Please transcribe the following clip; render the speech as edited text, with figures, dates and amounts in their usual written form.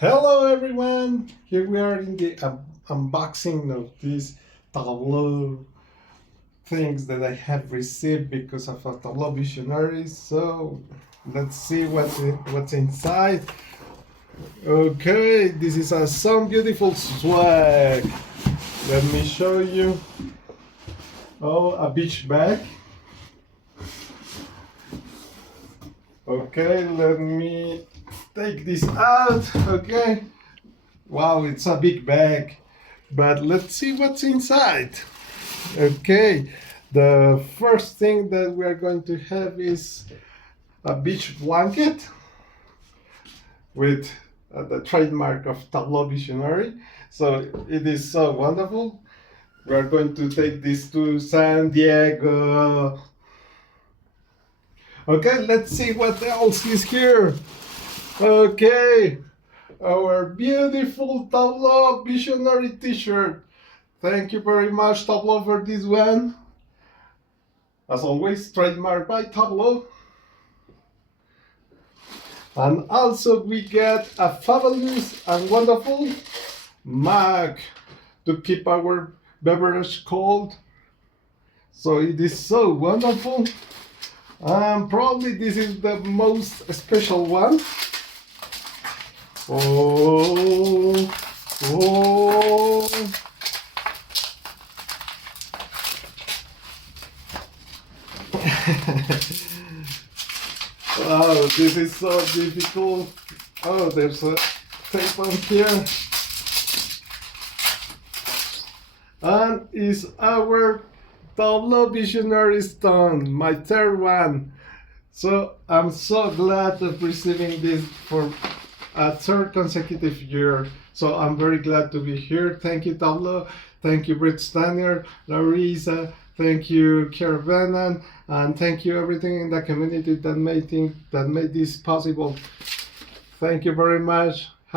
Hello everyone! Here we are in the unboxing of these Tableau things that I have received because of a Tableau Visionary. So let's see what's inside. Okay, this is some beautiful swag. Let me show you. Oh, a beach bag. Okay, let me take this out. Okay, wow, it's a big bag, but let's see what's inside. Okay, the first thing that we are going to have is a beach blanket with the trademark of Tableau Visionary. So it is so wonderful. We are going to take this to San Diego. Okay, let's see what else is here. Okay, our beautiful Tableau Visionary t-shirt. Thank you very much, Tableau, for this one. As always, trademarked by Tableau. And also we get a fabulous and wonderful mug to keep our beverage cold. So it is so wonderful. Probably this is the most special one. Oh. Oh, this is so difficult. Oh, there's a tape on here. And is our Tableau Visionary Stone, my third one. So I'm so glad of receiving this for a third consecutive year. So I'm very glad to be here. Thank you, Tableau. Thank you, Britt Stanner, Larissa. Thank you, Caravan, and thank you everything in the community that made this possible. Thank you very much.